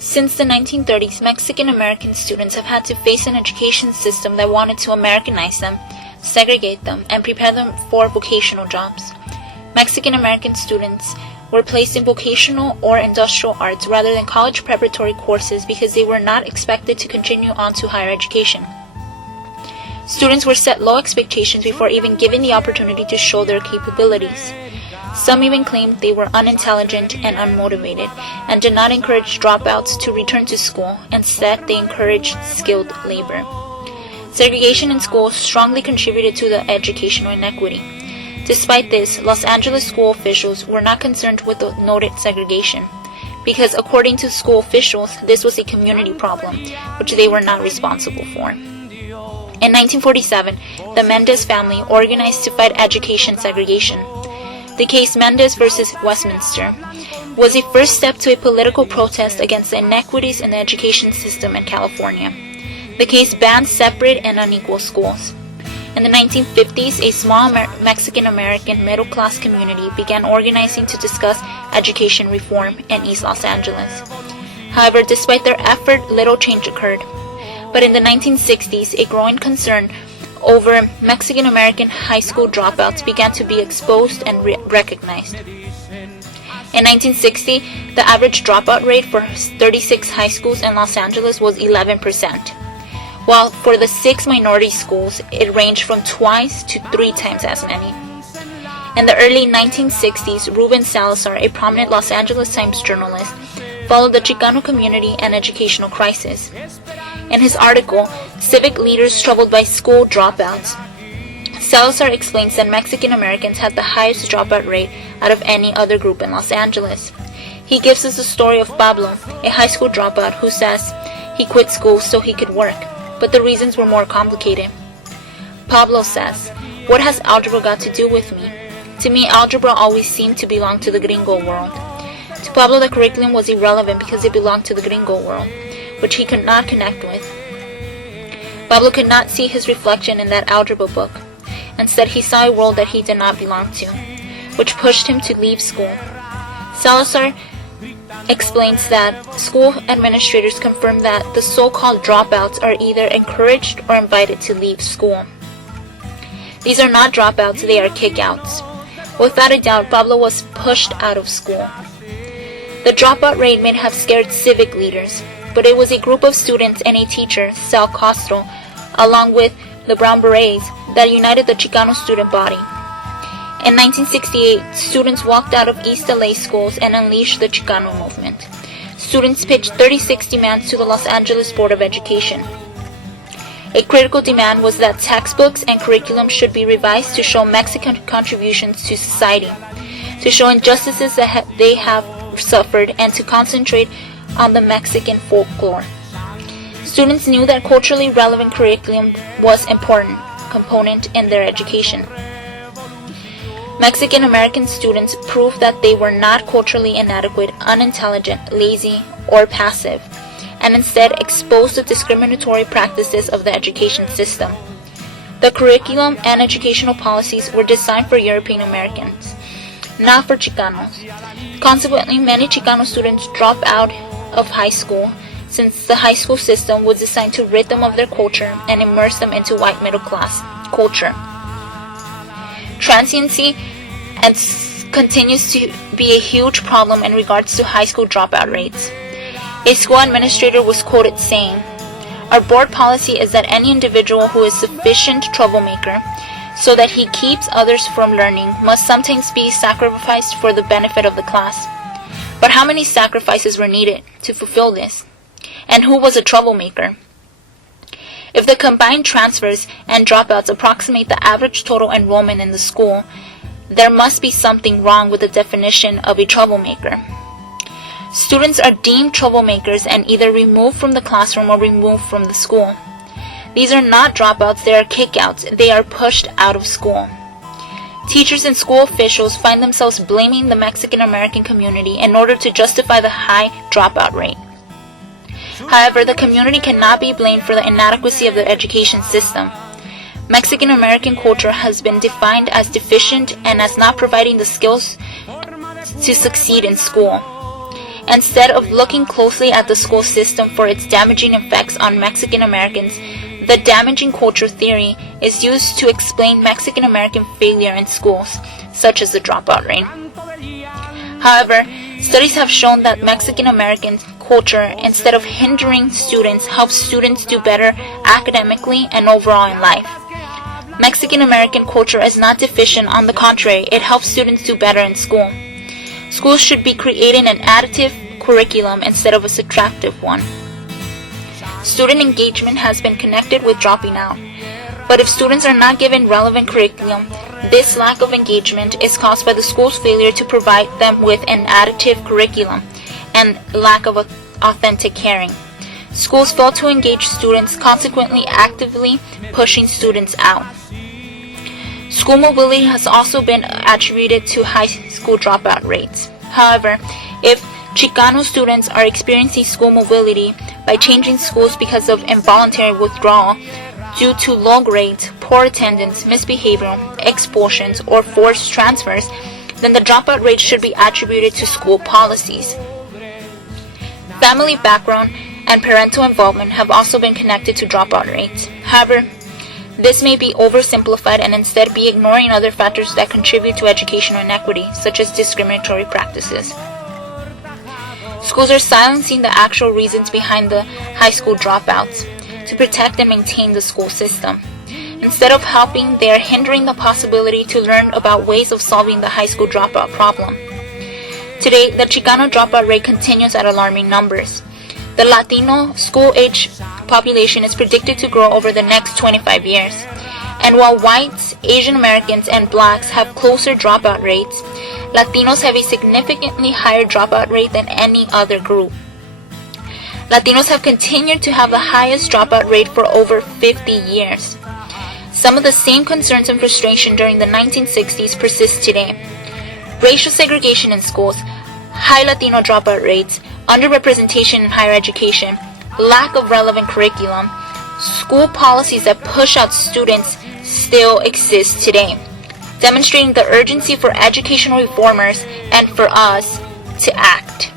Since the 1930s, Mexican-American students have had to face an education system that wanted to Americanize them, segregate them, and prepare them for vocational jobs. Mexican-American students were placed in vocational or industrial arts rather than college preparatory courses because they were not expected to continue on to higher education. Students were set low expectations before even given the opportunity to show their capabilities. Some even claimed they were unintelligent and unmotivated, and did not encourage dropouts to return to school. Instead, they encouraged skilled labor. Segregation in schools strongly contributed to the educational inequity. Despite this, Los Angeles school officials were not concerned with the noted segregation, because according to school officials, this was a community problem, which they were not responsible for. In 1947, the Mendez family organized to fight education segregation. The case Mendez versus Westminster was a first step to a political protest against the inequities in the education system in California. The case banned separate and unequal schools. In the 1950s, a small Mexican-American middle-class community began organizing to discuss education reform in East Los Angeles. However, despite their effort, little change occurred. But in the 1960s, a growing concern over Mexican-American high school dropouts began to be exposed and recognized. In 1960, the average dropout rate for 36 high schools in Los Angeles was 11%, while for the 6 minority schools, it ranged from twice to 3 times as many. In the early 1960s, Ruben Salazar, a prominent Los Angeles Times journalist, followed the Chicano community and educational crisis. In his article, Civic Leaders Troubled by School Dropouts, Salazar explains that Mexican Americans had the highest dropout rate out of any other group in Los Angeles. He gives us the story of Pablo, a high school dropout who says he quit school so he could work, but the reasons were more complicated. Pablo says, "What has algebra got to do with me? To me, algebra always seemed to belong to the gringo world." To Pablo, the curriculum was irrelevant because it belonged to the gringo world, which he could not connect with. Pablo could not see his reflection in that algebra book. Instead, he saw a world that he did not belong to, which pushed him to leave school. Salazar explains that school administrators confirm that the so-called dropouts are either encouraged or invited to leave school. These are not dropouts, they are kickouts. Without a doubt, Pablo was pushed out of school. The dropout rate may have scared civic leaders, but it was a group of students and a teacher, Sal Castro, along with the Brown Berets, that united the Chicano student body. In 1968, students walked out of East LA schools and unleashed the Chicano movement. Students pitched 36 demands to the Los Angeles Board of Education. A critical demand was that textbooks and curriculum should be revised to show Mexican contributions to society, to show injustices that they have suffered, and to concentrate on the Mexican folklore. Students knew that culturally relevant curriculum was an important component in their education. Mexican American students proved that they were not culturally inadequate, unintelligent, lazy, or passive, and instead exposed the discriminatory practices of the education system. The curriculum and educational policies were designed for European Americans, not for Chicanos. Consequently, many Chicano students drop out of high school, since the high school system was designed to rid them of their culture and immerse them into white middle class culture. Transiency continues to be a huge problem in regards to high school dropout rates. A school administrator was quoted saying, "Our board policy is that any individual who is sufficient troublemaker so that he keeps others from learning must sometimes be sacrificed for the benefit of the class." But how many sacrifices were needed to fulfill this? And who was a troublemaker? If the combined transfers and dropouts approximate the average total enrollment in the school, there must be something wrong with the definition of a troublemaker. Students are deemed troublemakers and either removed from the classroom or removed from the school. These are not dropouts, they are kickouts. They are pushed out of school. Teachers and school officials find themselves blaming the Mexican American community in order to justify the high dropout rate. However, the community cannot be blamed for the inadequacy of the education system. Mexican American culture has been defined as deficient and as not providing the skills to succeed in school. Instead of looking closely at the school system for its damaging effects on Mexican Americans, the damaging culture theory is used to explain Mexican American failure in schools, such as the dropout rate. However, studies have shown that Mexican American culture, instead of hindering students, helps students do better academically and overall in life. Mexican American culture is not deficient. On the contrary, it helps students do better in school. Schools should be creating an additive curriculum instead of a subtractive one. Student engagement has been connected with dropping out. But if students are not given relevant curriculum, this lack of engagement is caused by the school's failure to provide them with an additive curriculum and lack of authentic caring. Schools fail to engage students, consequently actively pushing students out. School mobility has also been attributed to high school dropout rates. However, if Chicano students are experiencing school mobility by changing schools because of involuntary withdrawal due to low grades, poor attendance, misbehavior, expulsions, or forced transfers, then the dropout rate should be attributed to school policies. Family background and parental involvement have also been connected to dropout rates. However, this may be oversimplified and instead be ignoring other factors that contribute to educational inequity, such as discriminatory practices. Schools are silencing the actual reasons behind the high school dropouts to protect and maintain the school system. Instead of helping, they are hindering the possibility to learn about ways of solving the high school dropout problem. Today, the Chicano dropout rate continues at alarming numbers. The Latino school-age population is predicted to grow over the next 25 years. And while whites, Asian Americans, and blacks have closer dropout rates, Latinos have a significantly higher dropout rate than any other group. Latinos have continued to have the highest dropout rate for over 50 years. Some of the same concerns and frustration during the 1960s persist today. Racial segregation in schools, high Latino dropout rates, underrepresentation in higher education, lack of relevant curriculum, school policies that push out students still exist today, demonstrating the urgency for educational reformers and for us to act.